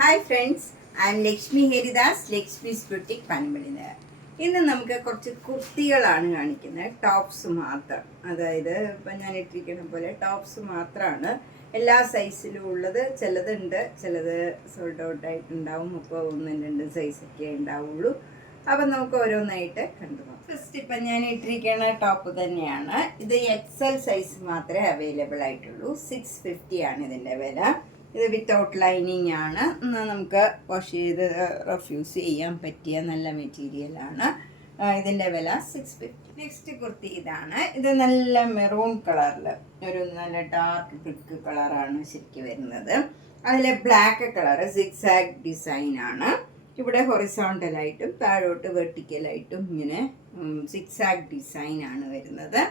Hi friends, I am Lakshmi Haridas, Lakshmi's boutique പനമ്പള്ളിന്. ഇന്ന് നമുക്ക് കുറച്ച് കുർത്തികളാണ് കാണിക്കുന്നത്, ടോപ്സ് മാത്രം. അതായത് ഇപ്പം ഞാൻ ഇട്ടിരിക്കുന്ന പോലെ ടോപ്സ് മാത്രമാണ്. എല്ലാ സൈസിലും ഉള്ളത്. ചിലതുണ്ട്, ചിലത് സോൾഡ് ഔട്ട് ആയിട്ടുണ്ടാവും. അപ്പോൾ ഒന്നും രണ്ടും സൈസൊക്കെ ഉണ്ടാവുള്ളൂ. അപ്പം നമുക്ക് ഓരോന്നായിട്ട് കണ്ടുപോകാം. ഫസ്റ്റ് ഇപ്പം ഞാൻ ഇട്ടിരിക്കുന്ന ടോപ്പ് തന്നെയാണ്. ഇത് XL സൈസ് മാത്രമേ അവൈലബിൾ ആയിട്ടുള്ളൂ. 650 ആണ് ഇതിൻ്റെ വില. ഇത് വിത്തൗട്ട് ലൈനിങ് ആണ്. നമുക്ക് വാഷ് ചെയ്ത് റെഫ്യൂസ് ചെയ്യാൻ പറ്റിയ നല്ല മെറ്റീരിയലാണ്. ഇതിൻ്റെ വില 650. നെക്സ്റ്റ് കുർത്തി ഇതാണ്. ഇത് നല്ല മെറൂൺ കളറിൽ ഒരു നല്ല ഡാർക്ക് ബ്രിക്ക് കളറാണ് ശരിക്കും വരുന്നത്. അതിൽ ബ്ലാക്ക് കളറ് സിക്സാഗ് ഡിസൈനാണ്. ഇവിടെ ഹൊറിസോണ്ടലായിട്ടും താഴോട്ട് വെർട്ടിക്കലായിട്ടും ഇങ്ങനെ സിക്സാഗ് ഡിസൈനാണ് വരുന്നത്.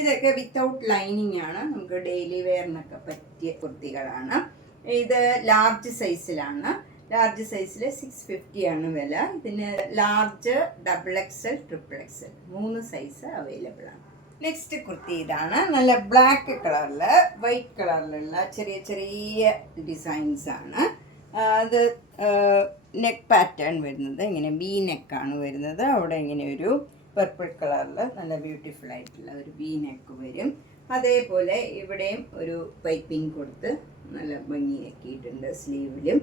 ഇതൊക്കെ വിത്തൗട്ട് ലൈനിങ് ആണ്. നമുക്ക് ഡെയിലി വെയറിനൊക്കെ പറ്റിയ കുർത്തികളാണ്. ഇത് ലാർജ് സൈസിലാണ്. ലാർജ് സൈസിൽ 650 ആണ് വില. ഇതിന് large, XXL, XXL 3 size available ആണ്. നെക്സ്റ്റ് കുർത്തി ഇതാണ്. നല്ല ബ്ലാക്ക് കളറിൽ വൈറ്റ് കളറിലുള്ള ചെറിയ ചെറിയ ഡിസൈൻസ് ആണ്. അത് നെക്ക് പാറ്റേൺ വരുന്നത് ഇങ്ങനെ വി നെക്കാണ് വരുന്നത്. അവിടെ ഇങ്ങനെ ഒരു പർപ്പിൾ കളറിൽ നല്ല ബ്യൂട്ടിഫുൾ ആയിട്ടുള്ള ഒരു വി നെക്ക് വരും. അതേപോലെ ഇവിടെയും ഒരു പൈപ്പിംഗ് കൊടുത്ത് നല്ല ഭംഗിയാക്കിയിട്ടുണ്ട് സ്ലീവിലും.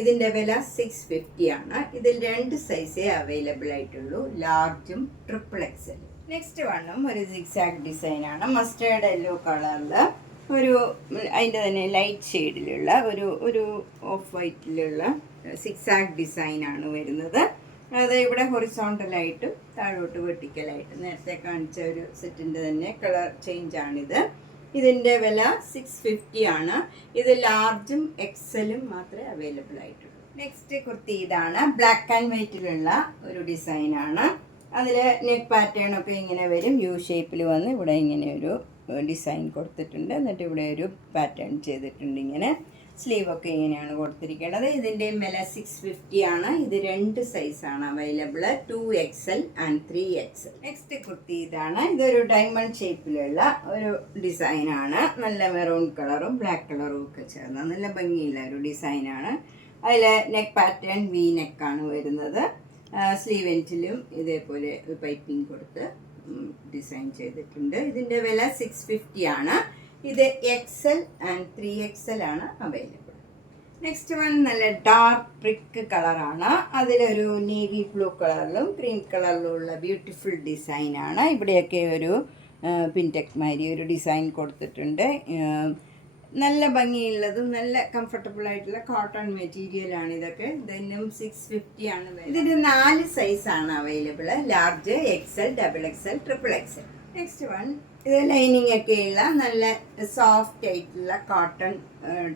ഇതിൻ്റെ വില 650 ആണ്. ഇതിൽ 2 സൈസേ അവൈലബിൾ ആയിട്ടുള്ളൂ, ലാർജും XXL. നെക്സ്റ്റ് വണ്ണും ഒരു സിക്സാഗ് ഡിസൈനാണ്. മസ്റ്റേർഡ് യെല്ലോ കളറിൽ ഒരു അതിൻ്റെ തന്നെ ലൈറ്റ് ഷെയ്ഡിലുള്ള ഒരു ഓഫ് വൈറ്റിലുള്ള സിക്സാഗ് ഡിസൈനാണ് വരുന്നത്. അത് ഇവിടെ ഹൊറിസോണ്ടലായിട്ടും താഴോട്ട് വെർട്ടിക്കലായിട്ടും നേരത്തെ കാണിച്ച ഒരു സെറ്റിൻ്റെ തന്നെ കളർ ചേഞ്ചാണിത്. ഇതിൻ്റെ വില 650 ആണ്. ഇത് ലാർജും XLും മാത്രമേ അവൈലബിൾ ആയിട്ടുള്ളൂ. നെക്സ്റ്റ് കുർത്തി ഇതാണ്. ബ്ലാക്ക് ആൻഡ് വൈറ്റിലുള്ള ഒരു ഡിസൈനാണ്. അതിൽ നെക്ക് പാറ്റേൺ ഒക്കെ ഇങ്ങനെ വരും. യു ഷേപ്പിൽ വന്ന് ഇവിടെ ഇങ്ങനെ ഒരു ഡിസൈൻ കൊടുത്തിട്ടുണ്ട്. എന്നിട്ട് ഇവിടെ ഒരു പാറ്റേൺ ചെയ്തിട്ടുണ്ട്. ഇങ്ങനെ സ്ലീവൊക്കെ ഇങ്ങനെയാണ് കൊടുത്തിരിക്കുന്നത്. ഇതിൻ്റെ വില 650 ആണ്. ഇത് 2 സൈസാണ് available, 2XL and 3XL. Next kurti ഇതാണ്. ഇതൊരു ഡയമണ്ട് ഷേപ്പിലുള്ള ഒരു ഡിസൈനാണ്. നല്ല മെറൂൺ കളറും ബ്ലാക്ക് കളറും ഒക്കെ ചേർന്ന നല്ല ഭംഗിയുള്ള ഒരു ഡിസൈനാണ്. അതിൽ നെക്ക് പാറ്റേൺ വി നെക്കാണ് വരുന്നത്. സ്ലീവ് എൻഡിലും ഇതേപോലെ പൈപ്പിംഗ് കൊടുത്ത് ഡിസൈൻ ചെയ്തിട്ടുണ്ട്. ഇതിൻ്റെ വില 650 ആണ്. ഇത് XL ആൻഡ് 3XL ആണ് അവൈലബിൾ. നെക്സ്റ്റ് വൺ നല്ല ഡാർക്ക് ബ്രിക്ക് കളറാണ്. അതിലൊരു നേവി ബ്ലൂ കളറിലും ക്രീം കളറിലും ഉള്ള ബ്യൂട്ടിഫുൾ ഡിസൈനാണ്. ഇവിടെയൊക്കെ ഒരു പിൻടെക് മാതിരി ഒരു ഡിസൈൻ കൊടുത്തിട്ടുണ്ട്. നല്ല ഭംഗിയുള്ളതും നല്ല കംഫർട്ടബിൾ ആയിട്ടുള്ള കോട്ടൺ മെറ്റീരിയലാണ് ഇതൊക്കെ. ഇതിനും 650 ആണ്. ഇതിന് 4 സൈസാണ് available, large, XL, XXL, XXL. Next one ഇത് ലൈനിങ് ഒക്കെയുള്ള നല്ല സോഫ്റ്റ് ആയിട്ടുള്ള കോട്ടൺ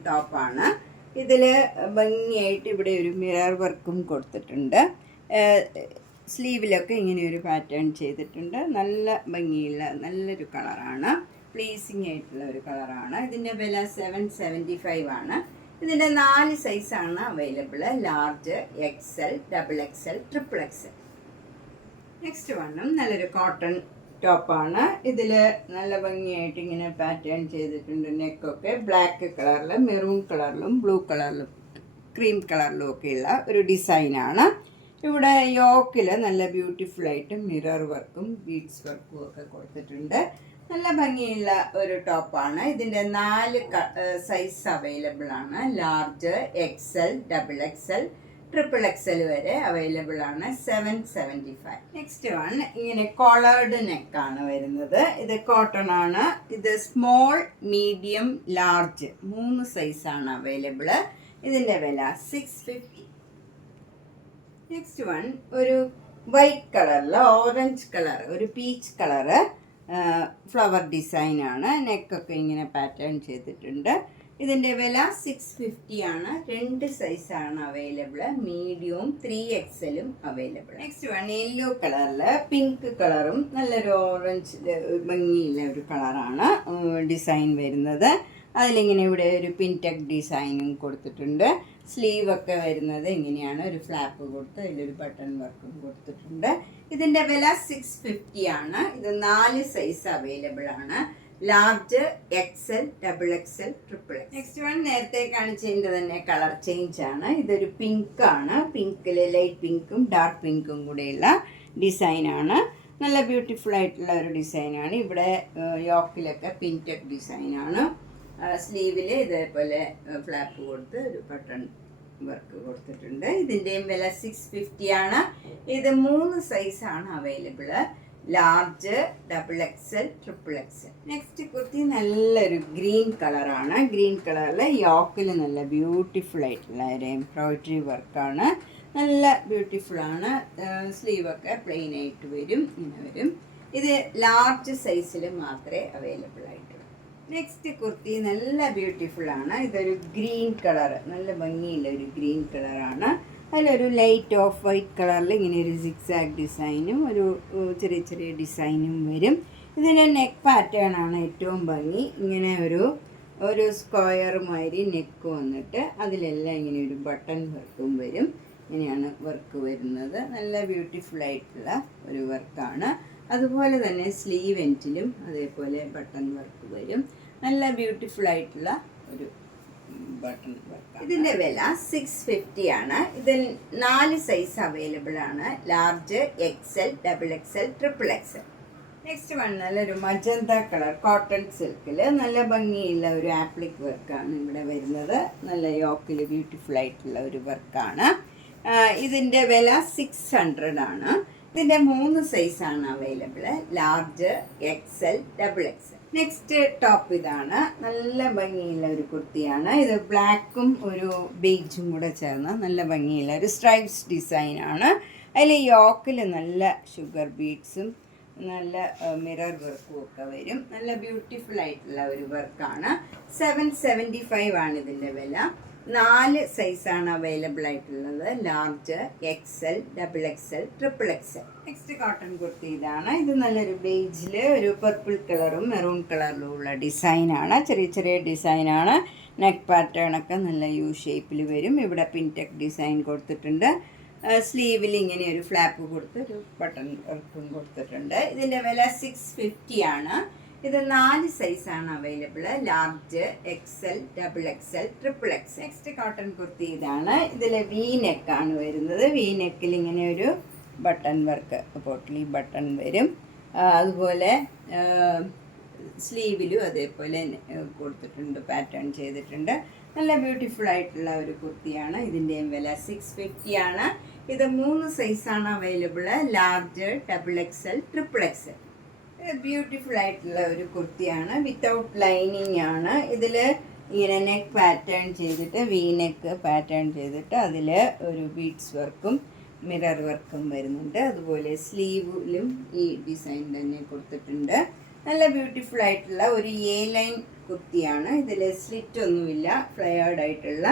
ടോപ്പാണ്. ഇതിൽ ഭംഗിയായിട്ട് ഇവിടെ ഒരു മിറർ വർക്കും കൊടുത്തിട്ടുണ്ട്. സ്ലീവിലൊക്കെ ഇങ്ങനെ ഒരു പാറ്റേൺ ചെയ്തിട്ടുണ്ട്. നല്ല ഭംഗിയുള്ള നല്ലൊരു കളറാണ്. പ്ലീസിങ് ആയിട്ടുള്ള ഒരു കളറാണ്. ഇതിൻ്റെ വില 775 ആണ്. ഇതിൻ്റെ 4 സൈസാണ് available, large, XL, XXL, XXL. Next വണ്ണും നല്ലൊരു കോട്ടൺ ടോപ്പാണ്. ഇതിൽ നല്ല ഭംഗിയായിട്ട് ഇങ്ങനെ പാറ്റേൺ ചെയ്തിട്ടുണ്ട്. നെക്കൊക്കെ ബ്ലാക്ക് കളറിൽ, മെറൂൺ കളറിലും ബ്ലൂ കളറിലും ക്രീം കളറിലും ഒക്കെയുള്ള ഒരു ഡിസൈനാണ്. ഇവിടെ യോക്കിൽ നല്ല ബ്യൂട്ടിഫുള്ളായിട്ട് മിറർ വർക്കും ബീഡ്സ് വർക്കും ഒക്കെ കൊടുത്തിട്ടുണ്ട്. നല്ല ഭംഗിയുള്ള ഒരു ടോപ്പാണ്. ഇതിൻ്റെ 4 സൈസ് അവൈലബിൾ ആണ്, ലാർജ്, XL, XXL, XXL വരെ അവൈലബിൾ ആണ്. 775. നെക്സ്റ്റ് വൺ ഇങ്ങനെ കോളേർഡ് നെക്കാണ് വരുന്നത്. ഇത് കോട്ടൺ ആണ്. ഇത് സ്മോൾ, മീഡിയം, ലാർജ് 3 സൈസാണ് അവൈലബിൾ. ഇതിൻ്റെ വില 650. നെക്സ്റ്റ് വൺ ഒരു വൈറ്റ് കളറിൽ ഓറഞ്ച് കളർ, ഒരു പീച്ച് കളറ് ഫ്ലവർ ഡിസൈനാണ്. നെക്കൊക്കെ ഇങ്ങനെ പാറ്റേൺ ചെയ്തിട്ടുണ്ട്. ഇതിൻ്റെ വില 650 ആണ്. 2 സൈസാണ് അവൈലബിൾ, മീഡിയവും 3XLും അവൈലബിൾ. നെക്സ്റ്റ് വൺ യെല്ലോ കളറിൽ പിങ്ക് കളറും നല്ലൊരു ഓറഞ്ച് ഭംഗിയുള്ള ഒരു കളറാണ് ഡിസൈൻ വരുന്നത്. അതിലിങ്ങനെ ഇവിടെ ഒരു പിൻടെക് ഡിസൈനും കൊടുത്തിട്ടുണ്ട്. സ്ലീവൊക്കെ വരുന്നത് ഇങ്ങനെയാണ്, ഒരു ഫ്ലാപ്പ് കൊടുത്ത് അതിലൊരു ബട്ടൺ വർക്കും കൊടുത്തിട്ടുണ്ട്. ഇതിൻ്റെ വില 650 ആണ്. ഇത് 4 സൈസ് അവൈലബിൾ ആണ്, large, XL, double XL, triple X. Next one നേരത്തെ കാണിച്ചതിൻ്റെ തന്നെ കളർ ചേഞ്ച് ആണ്. ഇതൊരു പിങ്ക് ആണ്. പിങ്കിൽ ലൈറ്റ് പിങ്കും ഡാർക്ക് പിങ്കും കൂടെയുള്ള ഡിസൈനാണ്. നല്ല ബ്യൂട്ടിഫുൾ ആയിട്ടുള്ള ഒരു ഡിസൈനാണ്. ഇവിടെ യോക്കിലൊക്കെ പിൻടെക് ഡിസൈനാണ്. സ്ലീവിൽ ഇതേപോലെ ഫ്ലാപ്പ് കൊടുത്ത് ഒരു ബട്ടൺ വർക്ക് കൊടുത്തിട്ടുണ്ട്. ഇതിൻ്റെയും വില 650 ആണ്. ഇത് 3 സൈസാണ് available. Large, double XL, triple XL. Next kurti നല്ലൊരു ഗ്രീൻ കളറാണ്. ഗ്രീൻ കളറിൽ യോക്കിൽ നല്ല ബ്യൂട്ടിഫുൾ ആയിട്ടുള്ള ഒരു എംബ്രോയിഡറി വർക്കാണ്. നല്ല ബ്യൂട്ടിഫുള്ളാണ്. സ്ലീവൊക്കെ പ്ലെയിൻ ആയിട്ട് വരും, ഇങ്ങനെ വരും. ഇത് ലാർജ് സൈസിൽ മാത്രമേ അവൈലബിൾ ആയിട്ടുള്ളൂ. നെക്സ്റ്റ് കുർത്തി നല്ല ബ്യൂട്ടിഫുള്ളാണ്. ഇതൊരു ഗ്രീൻ കളർ, നല്ല ഭംഗിയുള്ള ഒരു ഗ്രീൻ കളറാണ്. അതിലൊരു ലൈറ്റ് ഓഫ് വൈറ്റ് കളറിൽ ഇങ്ങനെ ഒരു സിക്സാഗ് ഡിസൈനും ഒരു ചെറിയ ചെറിയ ഡിസൈനും വരും. ഇതിൻ്റെ നെക്ക് പാറ്റേൺ ആണ് ഏറ്റവും ഭംഗി. ഇങ്ങനെ ഒരു സ്ക്വയർ മാതിരി നെക്ക് വന്നിട്ട് അതിലെല്ലാം ഇങ്ങനെ ഒരു ബട്ടൺ വർക്കും വരും. ഇങ്ങനെയാണ് വർക്ക് വരുന്നത്. നല്ല ബ്യൂട്ടിഫുൾ ആയിട്ടുള്ള ഒരു വർക്കാണ്. അതുപോലെ തന്നെ സ്ലീവ് എൻഡിലും അതേപോലെ ബട്ടൺ വർക്ക് വരും. നല്ല ബ്യൂട്ടിഫുൾ ആയിട്ടുള്ള ഒരു ബട്ടൺ വർക്ക്. ഇതിൻ്റെ വില 650 ആണ്. ഇതിൽ 4 സൈസ് അവൈലബിൾ ആണ്. Large, XL, double XL, triple XL. Next one നല്ലൊരു മജന്ത കളർ കോട്ടൺ സിൽക്കിൽ നല്ല ഭംഗിയുള്ള ഒരു ആപ്ലിക് വർക്കാണ് ഇവിടെ വരുന്നത്. നല്ല യോക്കിൽ ബ്യൂട്ടിഫുൾ ആയിട്ടുള്ള ഒരു വർക്കാണ്. ഇതിൻ്റെ വില 600 ആണ്. ഇതിൻ്റെ 3 സൈസാണ് available. Large, XL, double XL. Next top ഇതാണ്. നല്ല ഭംഗിയുള്ള ഒരു കുർത്തിയാണ്. ഇത് ബ്ലാക്കും ഒരു ബേജും കൂടെ ചേർന്ന് നല്ല ഭംഗിയുള്ള ഒരു സ്ട്രൈപ്സ് ഡിസൈനാണ്. അതിൽ യോക്കിൽ നല്ല ഷുഗർ ബീഡ്സും നല്ല മിറർ വർക്കും ഒക്കെ വരും. നല്ല ബ്യൂട്ടിഫുൾ ആയിട്ടുള്ള ഒരു വർക്കാണ്. 775 ആണ് ഇതിൻ്റെ വില. 4 സൈസാണ് അവൈലബിൾ ആയിട്ടുള്ളത്. Large, XL, double XL, triple XL. Next cotton kurti ഇതാണ്. ഇത് നല്ലൊരു ബേജിൽ ഒരു പർപ്പിൾ കളറും മെറൂൺ കളറിലും ഉള്ള ഡിസൈനാണ്. ചെറിയ ചെറിയ ഡിസൈനാണ്. നെക്ക് പാറ്റേൺ ഒക്കെ നല്ല യു ഷേപ്പിൽ വരും. ഇവിടെ പിൻടെക് ഡിസൈൻ കൊടുത്തിട്ടുണ്ട്. സ്ലീവിൽ ഇങ്ങനെ ഒരു ഫ്ലാപ്പ് കൊടുത്ത് ഒരു ബട്ടൺ വർക്കും കൊടുത്തിട്ടുണ്ട്. ഇതിൻ്റെ വില 650 ആണ്. ഇത് 4 സൈസാണ് available. Large, XL, double XL, triple XL. Next cotton kurti ഇതാണ്. ഇതിൽ വി നെക്കാണ് വരുന്നത്. വി നെക്കിൽ ഇങ്ങനെ ഒരു ബട്ടൺ വർക്ക്, പോട്ട്ലി ബട്ടൺ വരും. അതുപോലെ സ്ലീവിലും അതേപോലെ കൊടുത്തിട്ടുണ്ട്, പാറ്റേൺ ചെയ്തിട്ടുണ്ട്. നല്ല ബ്യൂട്ടിഫുൾ ആയിട്ടുള്ള ഒരു കുർത്തിയാണ്. ഇതിൻ്റെയും വില 650 ആണ്. ഇത് 3 സൈസാണ് available. Large, double XL, triple Excel. Beautiful ആയിട്ടുള്ള ഒരു കുർത്തിയാണ്. വിത്തൗട്ട് ലൈനിങ് ആണ്. ഇതിൽ ഇങ്ങനെ നെക്ക് പാറ്റേൺ ചെയ്തിട്ട് വി നെക്ക് പാറ്റേൺ ചെയ്തിട്ട് അതിൽ ഒരു ബീഡ്സ് വർക്കും മിറർ വർക്കും വരുന്നുണ്ട്. അതുപോലെ സ്ലീവിലും ഈ ഡിസൈൻ തന്നെ കൊടുത്തിട്ടുണ്ട്. നല്ല ബ്യൂട്ടിഫുൾ ആയിട്ടുള്ള ഒരു എ ലൈൻ കുർത്തിയാണ്. ഇതിൽ സ്ലിറ്റ് ഒന്നുമില്ല, ഫ്ലെയർഡ് ആയിട്ടുള്ള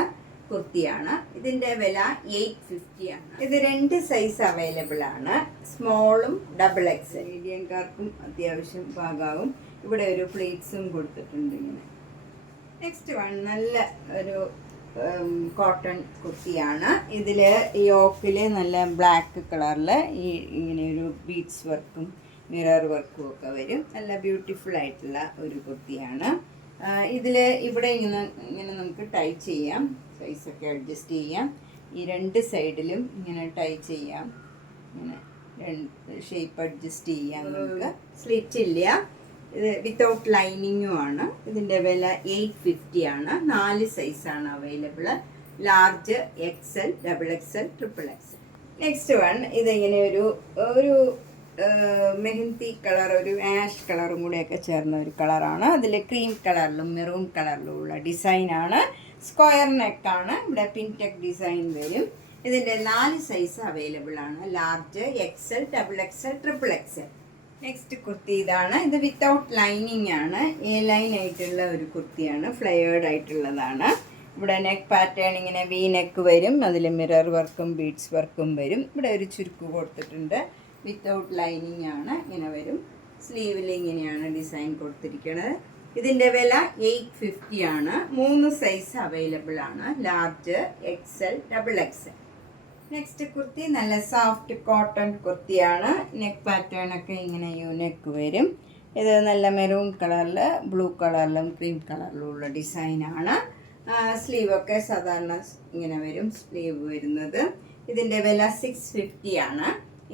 കുർത്തിയാണ്. ഇതിൻ്റെ വില 850 ആണ്. ഇത് 2 സൈസ് അവൈലബിൾ ആണ്. സ്മോളും ഡബിൾ എക്സ്. മീഡിയംകാർക്കും അത്യാവശ്യം പാകാവും. ഇവിടെ ഒരു പ്ലേറ്റ്സും കൊടുത്തിട്ടുണ്ട് ഇങ്ങനെ. നെക്സ്റ്റ് വൺ നല്ല ഒരു കോട്ടൺ കുർത്തിയാണ്. ഇതിൽ യോക്കിൽ നല്ല ബ്ലാക്ക് കളറിൽ ഈ ഇങ്ങനെ ഒരു ബീഡ്സ് വർക്കും മിറർ വർക്കും ഒക്കെ വരും. നല്ല ബ്യൂട്ടിഫുൾ ആയിട്ടുള്ള ഒരു കുർത്തിയാണ്. ഇതിൽ ഇവിടെ ഇങ്ങനെ നമുക്ക് ടൈ ചെയ്യാം, സൈസൊക്കെ അഡ്ജസ്റ്റ് ചെയ്യാം. ഈ 2 സൈഡിലും ഇങ്ങനെ ടൈ ചെയ്യാം. ഇങ്ങനെ ഷേപ്പ് അഡ്ജസ്റ്റ് ചെയ്യാം നമുക്ക്. സ്ലിറ്റ് ഇല്ല. ഇത് വിത്തൗട്ട് ലൈനിങ്ങും ആണ്. ഇതിൻ്റെ വില 850 ആണ്. 4 സൈസാണ് available. Large, XL, double XL, triple XL. Next one ഇതിങ്ങനെ ഒരു മെഹന്തി കളർ, ഒരു ആഷ് കളറും കൂടെയൊക്കെ ചേർന്ന ഒരു കളറാണ്. അതിൽ ക്രീം കളറിലും മെറൂൺ കളറിലും ഉള്ള ഡിസൈനാണ്. സ്ക്വയർ നെക്കാണ്. ഇവിടെ പിൻടെക് ഡിസൈൻ വരും. ഇതിൻ്റെ 4 സൈസ് അവൈലബിൾ ആണ്. Large, XL, double XL, triple XL. Next kurti ഇതാണ്. ഇത് വിത്തൗട്ട് ലൈനിങ് ആണ്. എ ലൈൻ ആയിട്ടുള്ള ഒരു കുർത്തിയാണ്. ഫ്ലെയേർഡ് ആയിട്ടുള്ളതാണ്. ഇവിടെ നെക്ക് പാറ്റേൺ ഇങ്ങനെ വി നെക്ക് വരും. അതിൽ മിറർ വർക്കും ബീഡ്സ് വർക്കും വരും. ഇവിടെ ഒരു ചുരുക്ക് കൊടുത്തിട്ടുണ്ട്. വിത്തൗട്ട് ലൈനിങ് ആണ്. ഇങ്ങനെ വരും. സ്ലീവിൽ ഇങ്ങനെയാണ് ഡിസൈൻ കൊടുത്തിരിക്കുന്നത്. ഇതിൻ്റെ വില 850 ആണ്. 3 സൈസ് അവൈലബിൾ ആണ്. Large, XL, double XL. Next kurti നല്ല സോഫ്റ്റ് കോട്ടൺ കുർത്തിയാണ്. നെക്ക് പാറ്റേൺ ഒക്കെ ഇങ്ങനെ യു നെക്ക് വരും. ഇത് നല്ല മെറൂൺ കളറിൽ ബ്ലൂ കളറിലും ക്രീം കളറിലും ഉള്ള ഡിസൈനാണ്. സ്ലീവൊക്കെ സാധാരണ ഇങ്ങനെ വരും സ്ലീവ് വരുന്നത്. ഇതിൻ്റെ വില 650 ആണ്.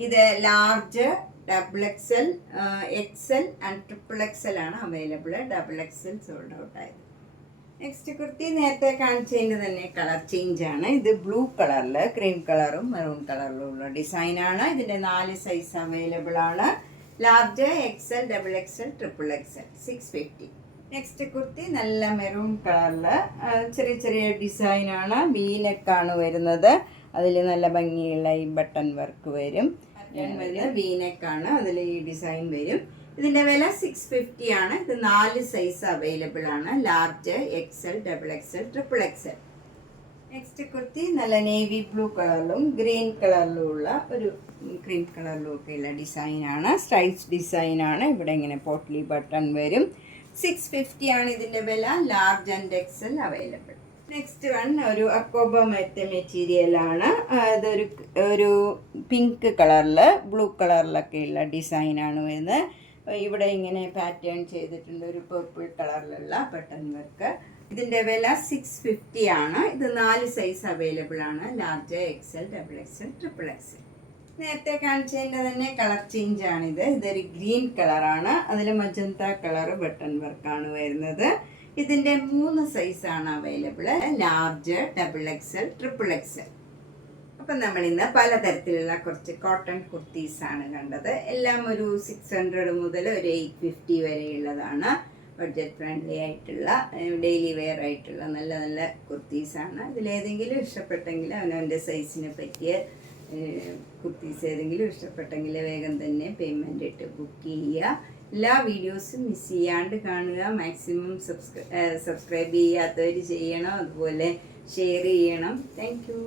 ഇത് large, XXL, XL and XXL ആണ് അവൈലബിൾ. XXL സോൾഡ് ഔട്ട് ആയത്. നെക്സ്റ്റ് കുർത്തി നേരത്തെ കാണിച്ചതിൻ്റെ തന്നെ കളർ ചേഞ്ച് ആണ്. ഇത് ബ്ലൂ കളറിൽ ക്രീം കളറും മെറൂൺ കളറിലും ഉള്ള ഡിസൈനാണ്. ഇതിൻ്റെ 4 സൈസ് അവൈലബിൾ ആണ്. Large, XL, XXL, XXL. 650. Next kurti നല്ല മെറൂൺ കളറിൽ ചെറിയ ചെറിയ ഡിസൈനാണ്. വീനെക്കാണ് വരുന്നത്. അതിൽ നല്ല ഭംഗിയുള്ള ഈ ബട്ടൺ വർക്ക് വരും. വീനെക്കാണ്, അതിൽ ഈ ഡിസൈൻ വരും. ഇതിൻ്റെ വില 650 ആണ്. ഇത് 4 സൈസ് അവൈലബിൾ ആണ്. Large, XL, XXL, XXL. Next kurti നല്ല നേവി ബ്ലൂ കളറിലും ഗ്രീൻ കളറിലും ഉള്ള ഒരു ക്രീം കളറിലും ഒക്കെയുള്ള ഡിസൈനാണ്. സ്ട്രൈപ്സ് ഡിസൈനാണ്. ഇവിടെ ഇങ്ങനെ പോട്ട്ലി ബട്ടൺ വരും. 650 ആണ് ഇതിൻ്റെ വില. Large and XL available. Next one ഒരു അക്കോബ മെറ്റീരിയലാണ്. ഒരു പിങ്ക് കളറിൽ ബ്ലൂ കളറിലൊക്കെയുള്ള ഡിസൈനാണ് വരുന്നത്. ഇവിടെ ഇങ്ങനെ പാറ്റേൺ ചെയ്തിട്ടുണ്ട്, ഒരു പേർപ്പിൾ കളറിലുള്ള ബട്ടൺ വർക്ക്. ഇതിൻ്റെ വില 650 ആണ്. ഇത് 4 സൈസ് അവൈലബിൾ ആണ്. Large, XL, XXL, XXL. നേരത്തെ കാണിച്ചതിൻ്റെ തന്നെ കളർ ചേഞ്ച് ആണിത്. ഇതൊരു ഗ്രീൻ കളറാണ്. അതിൽ മജന്ത കളർ ബട്ടൺ വർക്കാണ് വരുന്നത്. ഇതിൻ്റെ 3 സൈസാണ് അവൈലബിൾ. Large, XXL, XXL. അപ്പം നമ്മളിന്ന് പലതരത്തിലുള്ള കുറച്ച് കോട്ടൺ കുർത്തീസാണ് കണ്ടത്. എല്ലാം ഒരു 600 മുതൽ ഒരു 850 വരെയുള്ളതാണ്. ബഡ്ജറ്റ് ഫ്രണ്ട്ലി ആയിട്ടുള്ള ഡെയിലി വെയർ ആയിട്ടുള്ള നല്ല നല്ല കുർത്തീസാണ്. ഇതിലേതെങ്കിലും ഇഷ്ടപ്പെട്ടെങ്കിൽ അവനവൻ്റെ സൈസിന് പറ്റിയ കുർത്തീസ് ഏതെങ്കിലും ഇഷ്ടപ്പെട്ടെങ്കിൽ വേഗം തന്നെ പേയ്മെൻ്റ് ഇട്ട് ബുക്ക് ചെയ്യുക. എല്ലാ വീഡിയോസും മിസ് ചെയ്യാണ്ട് കാണുക. മാക്സിമം സബ്സ്ക്രൈബ് ചെയ്യാത്തവർ ചെയ്യണം. അതുപോലെ ഷെയർ ചെയ്യണം. Thank you.